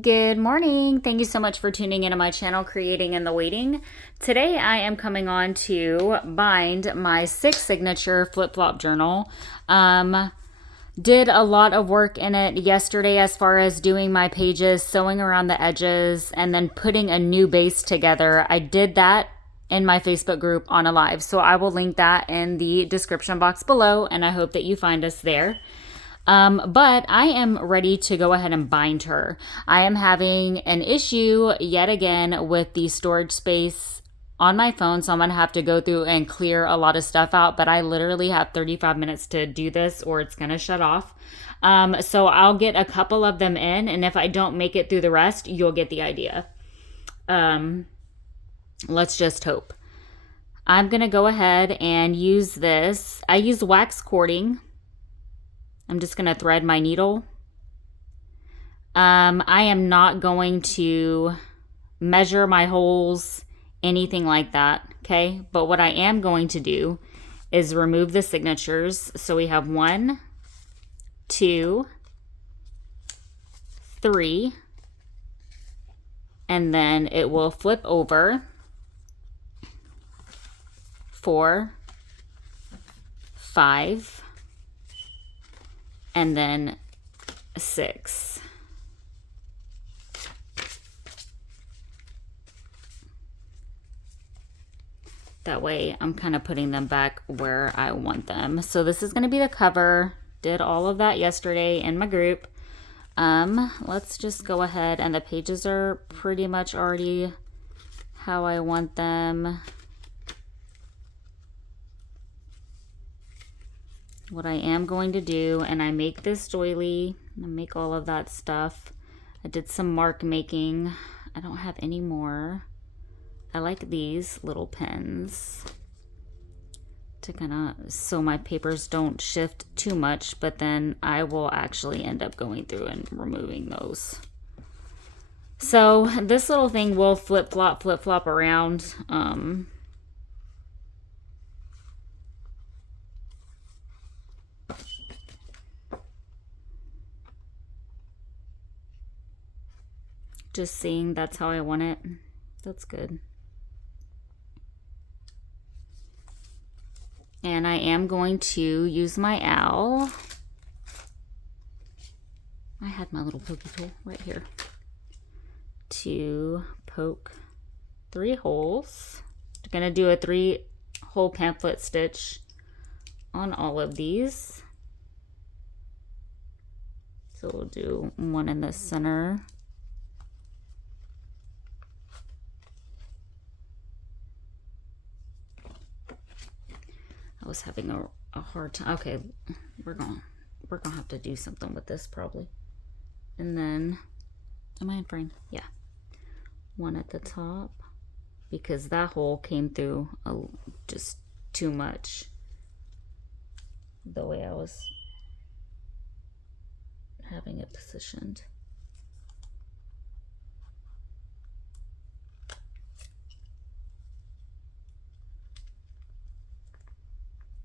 Good morning. Thank you so much for tuning into my channel, Creating in the Waiting. Today I am coming on to bind my 6 signature flip-flop journal. Did a lot of work in it yesterday as far as doing my pages, sewing around the edges, and then putting a new base together. I did that in my Facebook group on a live, so I will link that in the description box below, and I hope that you find us there. But I am ready to go ahead and bind her. I am having an issue yet again with the storage space on my phone, so I'm going to have to go through and clear a lot of stuff out, but I literally have 35 minutes to do this or it's going to shut off. So I'll get a couple of them in, and if I don't make it through the rest, you'll get the idea. Let's just hope. I'm going to go ahead and use this. I use wax cording. I'm just going to thread my needle. I am not going to measure my holes, anything like that, okay? But what I am going to do is remove the signatures. So we have 1, 2, 3, and then it will flip over. 4, 5, and then 6. That way I'm kind of putting them back where I want them. So this is going to be the cover. Did all of that yesterday in my group. Let's just go ahead, and the pages are pretty much already how I want them. What I am going to do, and I make this doily, I make all of that stuff. I did some mark making. I don't have any more. I like these little pens to kind of, so my papers don't shift too much, but then I will actually end up going through and removing those. So this little thing will flip flop around. Just seeing that's how I want it. That's good. And I am going to use my owl. I had my little pokey tool right here to poke 3 holes. I'm gonna do a 3-hole pamphlet stitch on all of these. So we'll do one in the center. I was having a hard time. Okay, we're gonna have to do something with this probably. And then, am I in frame? Yeah. One at the top, because that hole came through just too much the way I was having it positioned.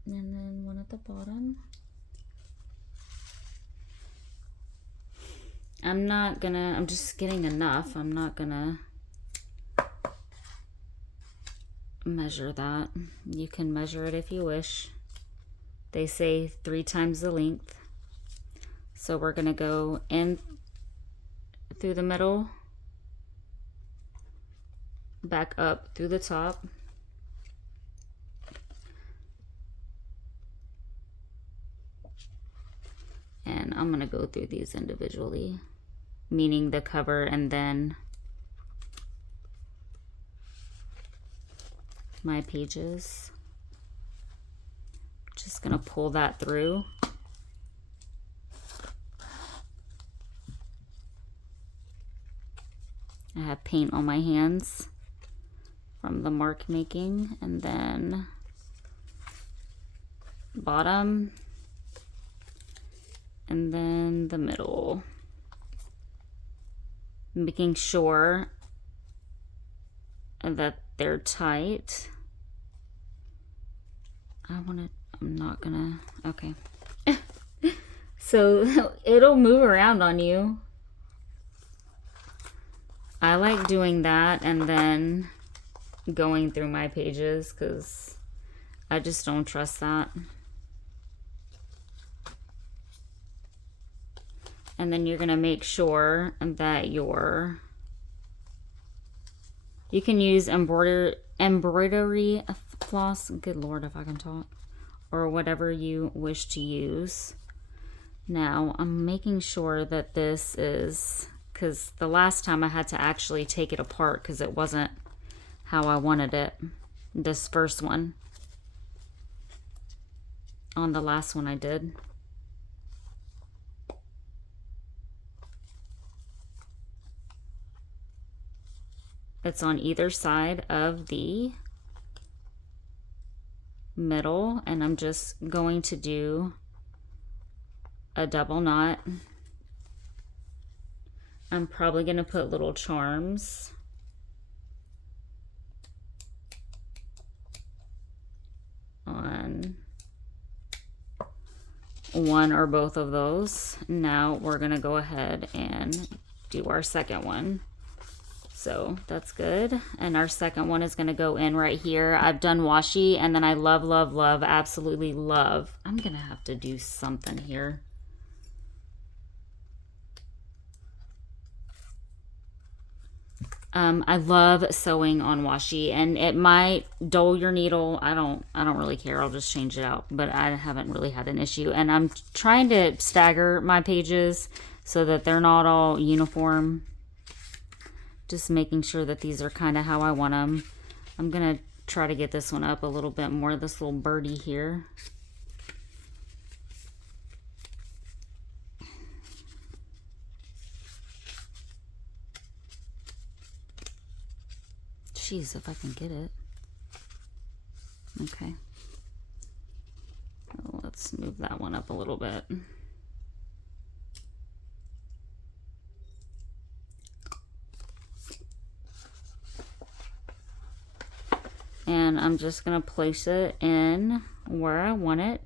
And then one at the bottom. I'm just getting enough. I'm not gonna measure that. You can measure it if you wish. They say 3 times the length. So we're gonna go in through the middle, back up through the top. And I'm gonna go through these individually, meaning the cover and then my pages. Just gonna pull that through. I have paint on my hands from the mark making, and then bottom, and then the middle, making sure that they're tight. I'm not gonna, okay. So it'll move around on you. I like doing that and then going through my pages because I just don't trust that. And then you're going to make sure that you can use embroidery floss, good Lord if I can talk, or whatever you wish to use. Now I'm making sure that this is, because the last time I had to actually take it apart because it wasn't how I wanted it. This first one. On the last one I did. It's on either side of the middle, and I'm just going to do a double knot. I'm probably going to put little charms on one or both of those. Now we're going to go ahead and do our second one. So that's good. And our second one is going to go in right here. I've done washi, and then I love, love, love, absolutely love. I'm going to have to do something here. I love sewing on washi, and it might dull your needle. I don't really care. I'll just change it out, but I haven't really had an issue. And I'm trying to stagger my pages so that they're not all uniform. Just making sure that these are kind of how I want them. I'm going to try to get this one up a little bit more, this little birdie here. Jeez, if I can get it. Okay. Well, let's move that one up a little bit. And I'm just going to place it in where I want it.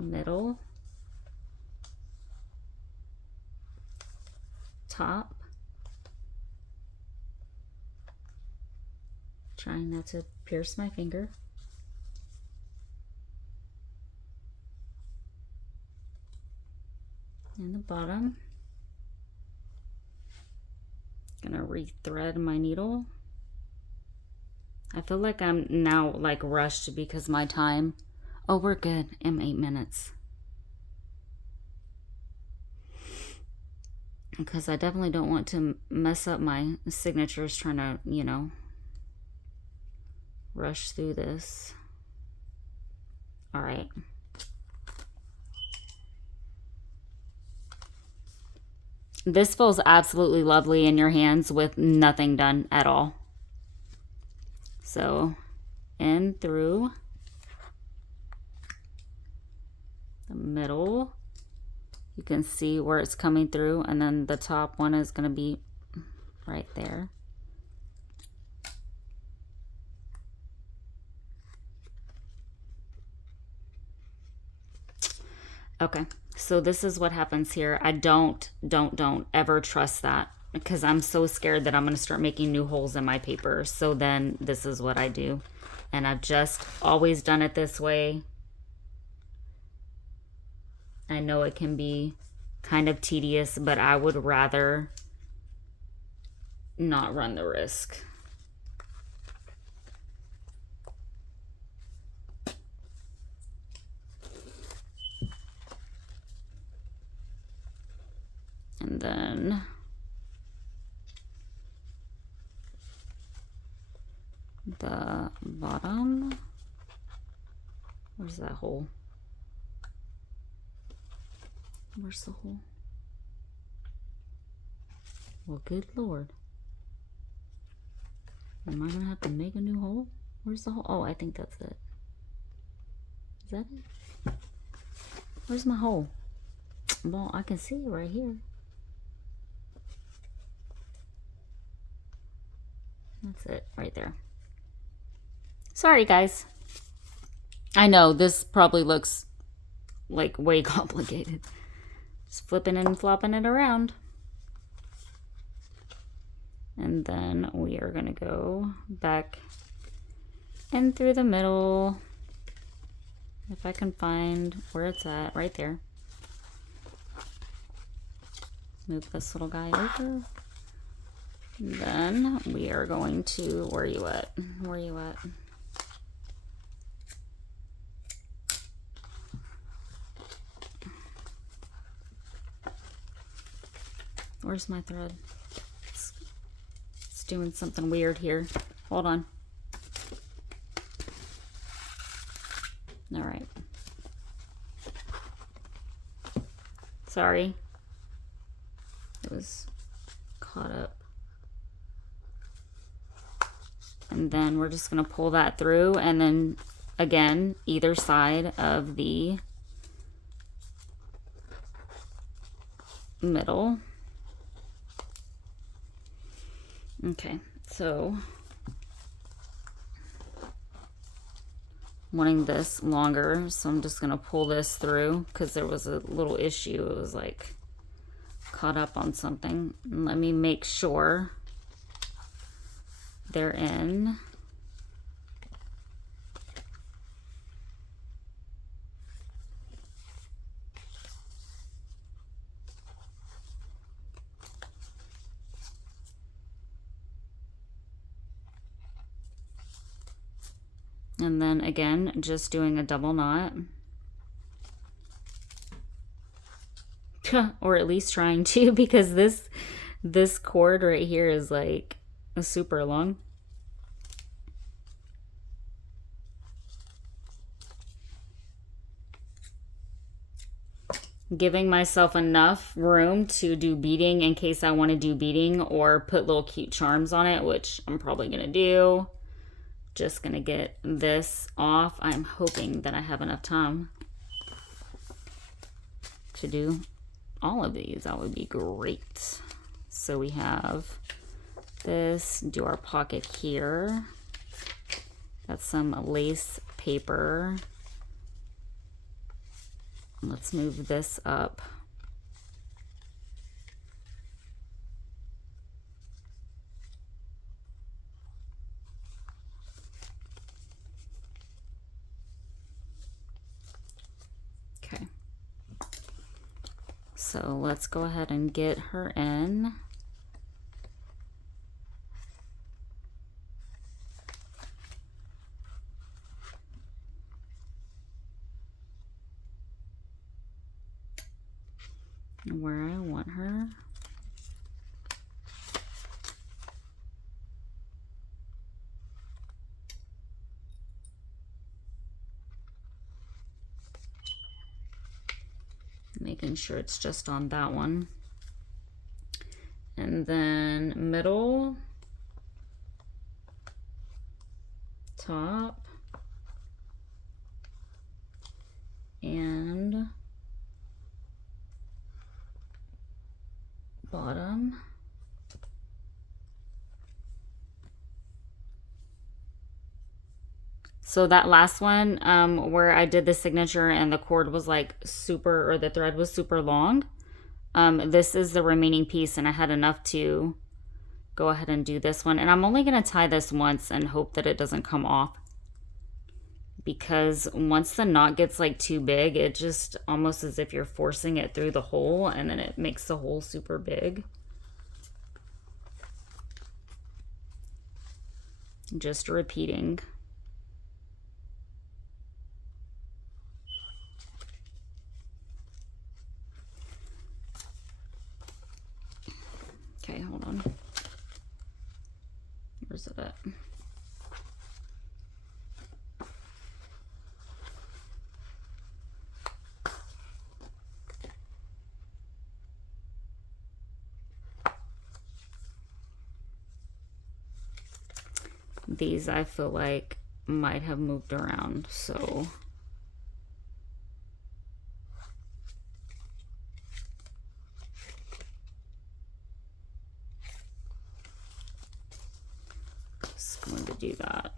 Middle. Top. Trying not to pierce my finger. And the bottom. Gonna rethread my needle. I feel like I'm now like rushed because my time. Oh, we're good. I'm 8 minutes. Because I definitely don't want to mess up my signatures trying to, you know, rush through this. All right. This feels absolutely lovely in your hands with nothing done at all. So, in through the middle. You can see where it's coming through, and then the top one is going to be right there. Okay, so this is what happens here. I don't ever trust that because I'm so scared that I'm going to start making new holes in my paper. So then this is what I do. And I've just always done it this way. I know it can be kind of tedious, but I would rather not run the risk. And then the bottom, where's that hole? Where's the hole? Well, good Lord. Am I gonna have to make a new hole? Where's the hole? Oh, I think that's it. Is that it? Where's my hole? Well, I can see it right here. That's it right there. Sorry, guys. I know this probably looks like way complicated. Just flipping and flopping it around. And then we are gonna go back in through the middle. If I can find where it's at, right there. Move this little guy over. And then we are going to, where are you at? Where are you at? Where's my thread? It's doing something weird here. Hold on. All right. Sorry. It was caught up. And then we're just going to pull that through, and then again, either side of the middle. Okay, so wanting this longer, so I'm just going to pull this through because there was a little issue. It was like caught up on something. And let me make sure they're in. And then again, just doing a double knot. Or at least trying to, because this cord right here is like super long. Giving myself enough room to do beading in case I want to do beading or put little cute charms on it, which I'm probably going to do. Just going to get this off. I'm hoping that I have enough time to do all of these. That would be great. So we have this, do our pocket here. Got some lace paper. Let's move this up. Okay. So let's go ahead and get her in. Where I want her. Making sure it's just on that one. And then middle, top, and bottom. So that last one, where I did the signature and the cord was like super, or the thread was super long, this is the remaining piece, and I had enough to go ahead and do this one. And I'm only going to tie this once and hope that it doesn't come off, because once the knot gets like too big, it just almost as if you're forcing it through the hole, and then it makes the hole super big. Just repeating. Okay, hold on. Where's it at? These I feel like might have moved around, so do that.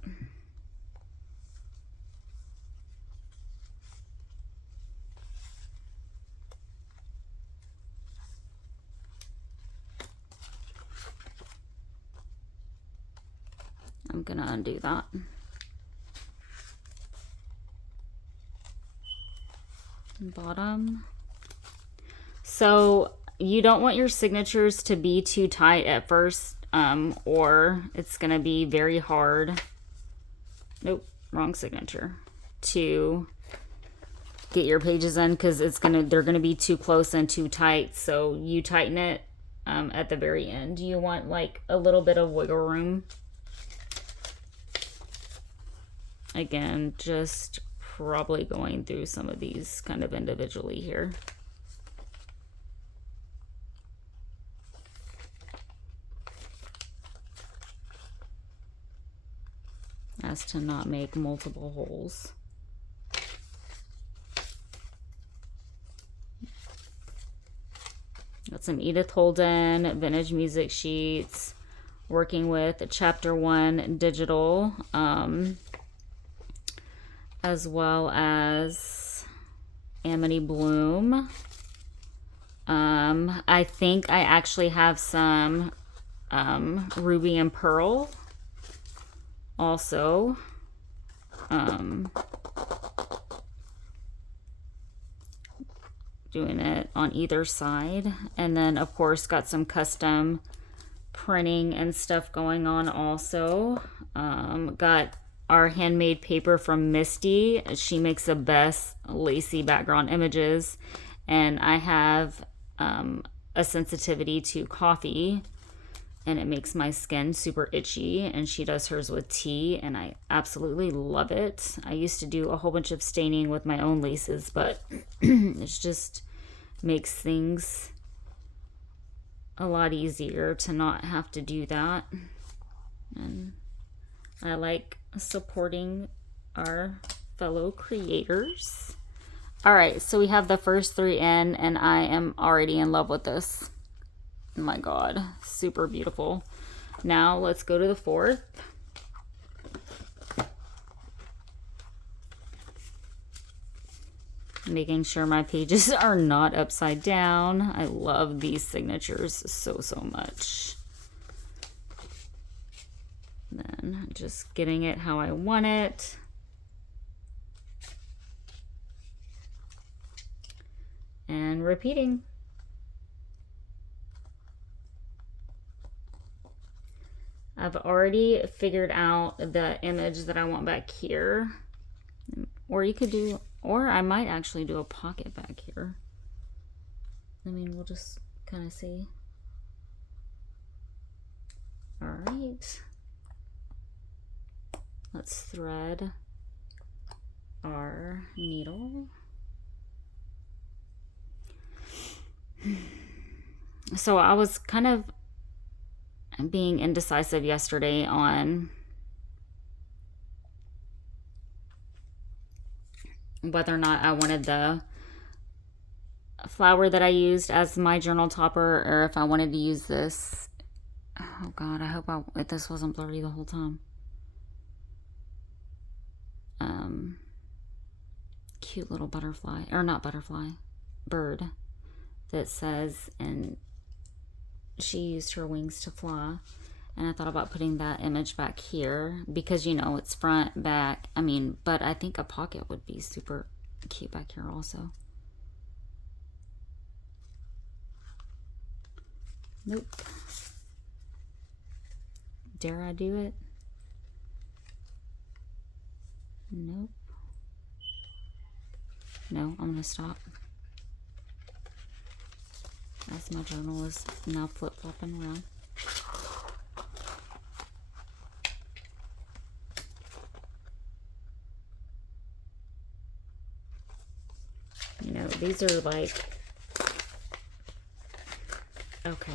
I'm gonna undo that. Bottom. So you don't want your signatures to be too tight at first, or it's gonna be very hard. Nope, wrong signature. To get your pages in, because they're gonna be too close and too tight. So you tighten it at the very end. You want like a little bit of wiggle room. Again, just probably going through some of these kind of individually here. As to not make multiple holes. Got some Edith Holden vintage music sheets, working with Chapter 1 digital, as well as Amity Bloom. I think I actually have some Ruby and Pearl also. Doing it on either side. And then of course got some custom printing and stuff going on also. Got our handmade paper from Misty. She makes the best lacy background images, and I have a sensitivity to coffee, and it makes my skin super itchy, and she does hers with tea, and I absolutely love it. I used to do a whole bunch of staining with my own laces, but it just makes things a lot easier to not have to do that. And I like supporting our fellow creators. All right, so we have the first 3 in, and I am already in love with this. Oh my God, super beautiful. Now let's go to the 4th. Making sure my pages are not upside down. I love these signatures so much. Then just getting it how I want it. And repeating. I've already figured out the image that I want back here. Or you could do, or I might actually do a pocket back here. I mean, we'll just kind of see. All right. Let's thread our needle. So I was kind of being indecisive yesterday on whether or not I wanted the flower that I used as my journal topper, or if I wanted to use this. Oh God, I hope this wasn't blurry the whole time. Cute little butterfly, or not butterfly, bird that says, and she used her wings to fly. And I thought about putting that image back here because, you know, it's front, back. I mean, but I think a pocket would be super cute back here also. Nope. Dare I do it? Nope. No, I'm gonna stop. As my journal is now flip-flopping around. You know, these are like, okay,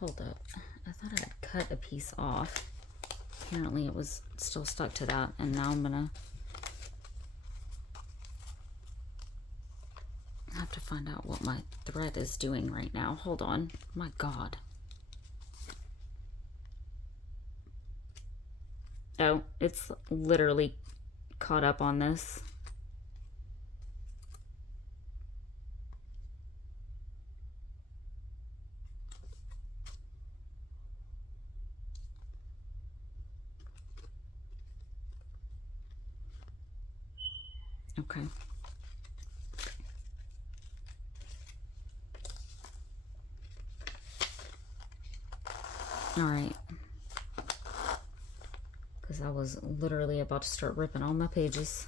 hold up. I thought I'd cut a piece off. Apparently it was still stuck to that, and now I'm gonna have to find out what my thread is doing right now. Hold on. My God. Oh, it's literally caught up on this. Okay. All right. Because I was literally about to start ripping all my pages.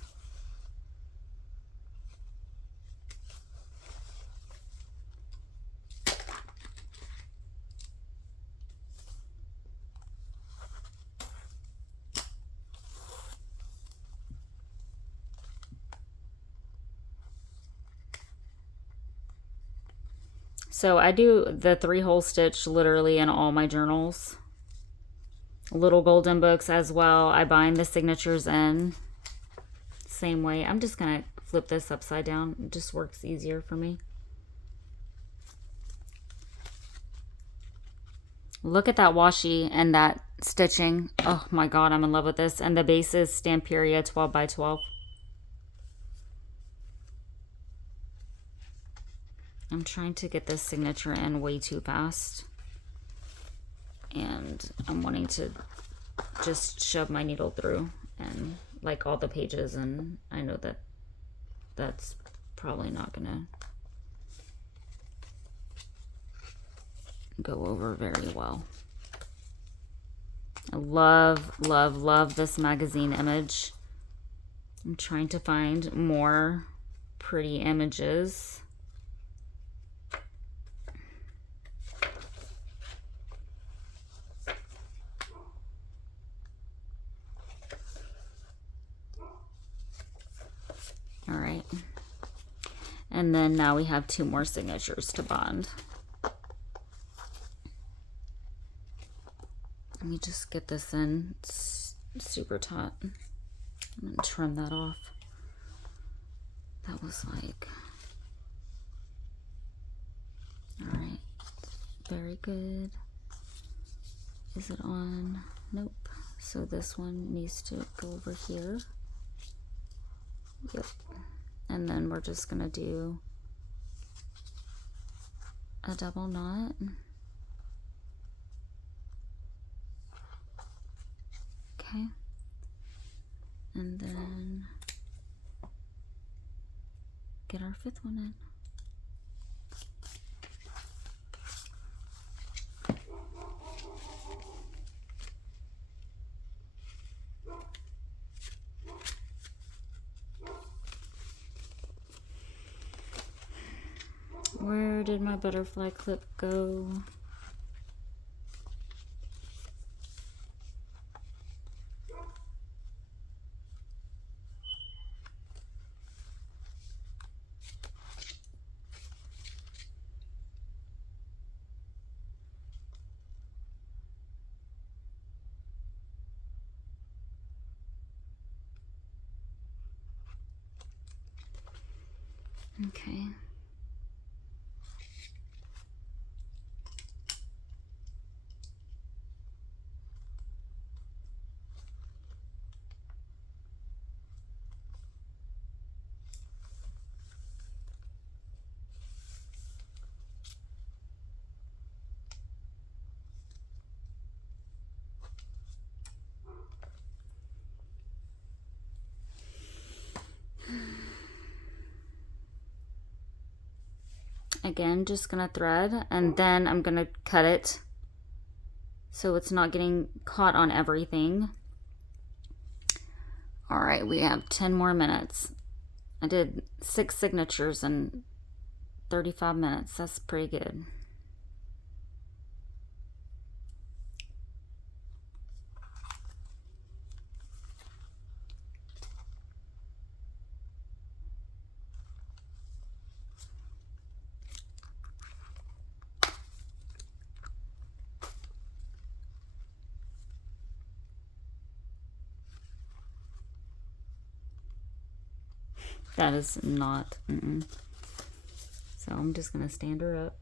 So I do the 3-hole stitch literally in all my journals. Little golden books as well. I bind the signatures in. Same way. I'm just going to flip this upside down. It just works easier for me. Look at that washi and that stitching. Oh my god, I'm in love with this. And the base is Stamperia 12 by 12. I'm trying to get this signature in way too fast. And I'm wanting to just shove my needle through and like all the pages, and I know that that's probably not gonna go over very well. I love, love, love this magazine image. I'm trying to find more pretty images. All right. And then now we have 2 more signatures to bond. Let me just get this in. It's super taut. I'm gonna trim that off. That was like, all right, very good. Is it on? Nope. So this one needs to go over here. Yep. And then we're just gonna do a double knot. Okay. And then get our 5th one in. Where did my butterfly clip go? Okay. Again, just gonna thread, and then I'm gonna cut it so it's not getting caught on everything. All right, we have 10 more minutes. I did 6 signatures in 35 minutes. That's pretty good. That is not, So I'm just gonna stand her up.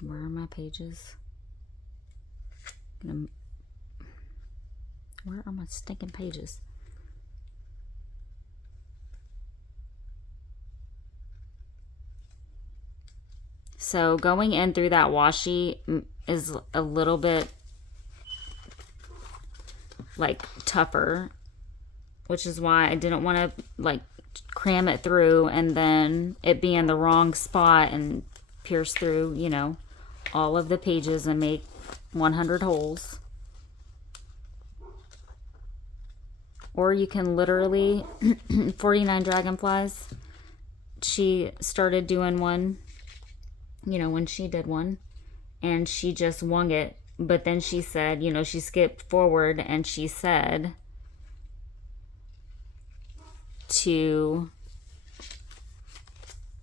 Where are my pages? Where are my stinking pages? So going in through that washi is a little bit like tougher, which is why I didn't want to like cram it through and then it be in the wrong spot and pierce through, you know, all of the pages and make 100 holes. Or you can literally 49 Dragonflies, she started doing one, you know, when she did one, and she just wung it. But then she said, you know, she skipped forward and she said to,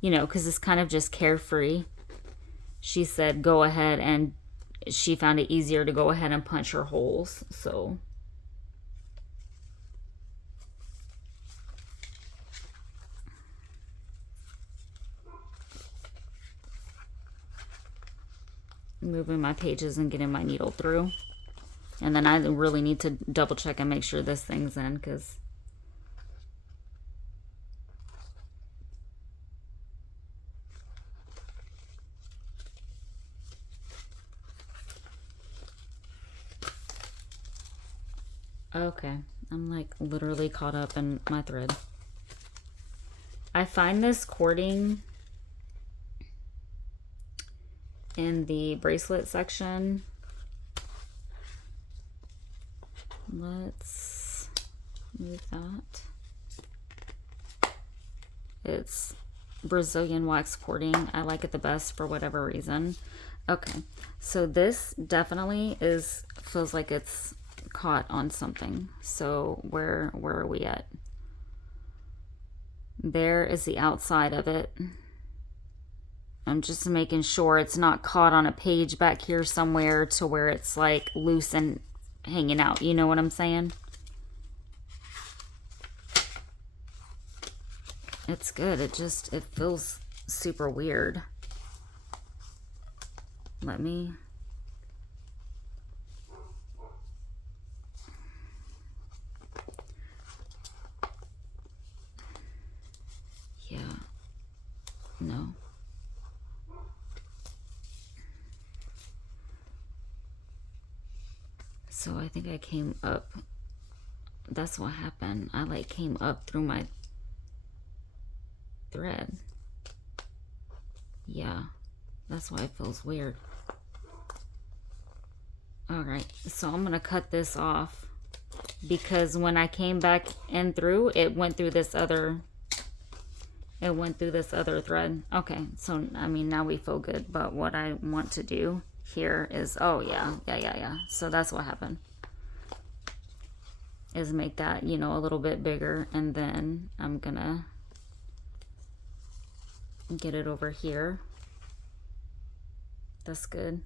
you know, because it's kind of just carefree. She said, go ahead, and she found it easier to go ahead and punch her holes. So moving my pages and getting my needle through. And then I really need to double check and make sure this thing's in, because okay, I'm like literally caught up in my thread. I find this cording in the bracelet section. Let's move that. It's Brazilian wax cording. I like it the best for whatever reason. Okay, so this definitely feels like it's caught on something. So where are we at? There is the outside of it. I'm just making sure it's not caught on a page back here somewhere to where it's like loose and hanging out. You know what I'm saying? It's good. It feels super weird. Let me... Yeah. No. So I think I came up. That's what happened. I like came up through my thread. Yeah. That's why it feels weird. Alright. So I'm going to cut this off. Because when I came back in through, it went through this other... It went through this other thread. Okay. So, I mean, now we feel good. But what I want to do here is, oh yeah, so that's what happened, is make that, you know, a little bit bigger, and then I'm gonna get it over here. That's good.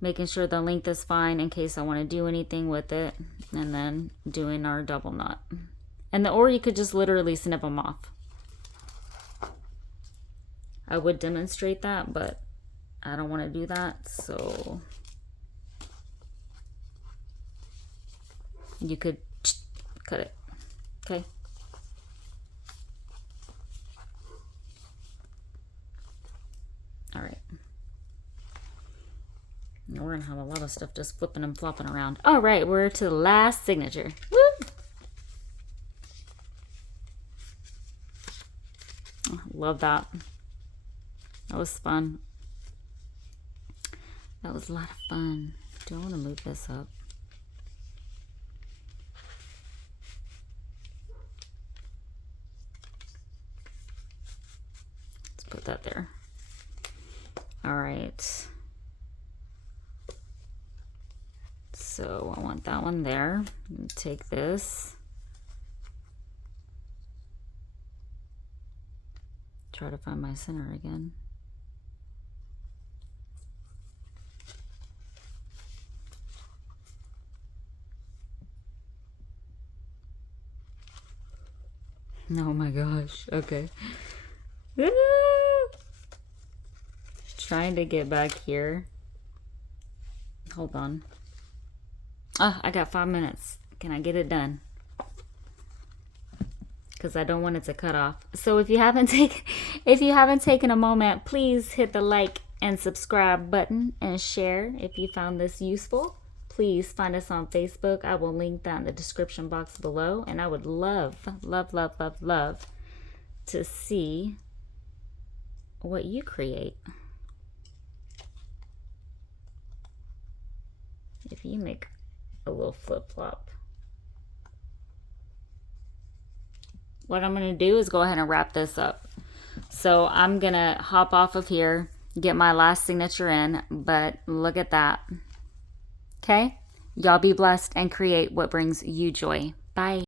Making sure the length is fine in case I want to do anything with it, and then doing our double knot. And or you could just literally snip them off. I would demonstrate that, but I don't want to do that, so you could cut it. Okay. All right. Now we're gonna have a lot of stuff just flipping and flopping around. All right, we're to the last signature. Woo! Oh, love that. That was fun. That was a lot of fun. Do I want to move this up? Let's put that there. All right. So I want that one there. Take this. Try to find my center again. Oh my gosh. Okay. Trying to get back here. Hold on. Oh, I got 5 minutes. Can I get it done? Because I don't want it to cut off. So if you haven't taken a moment, please hit the like and subscribe button and share if you found this useful. Please find us on Facebook. I will link that in the description box below. And I would love, love, love, love, love to see what you create. If you make a little flip-flop. What I'm going to do is go ahead and wrap this up. So I'm going to hop off of here, get my last signature in, but look at that. Okay? Y'all be blessed and create what brings you joy. Bye.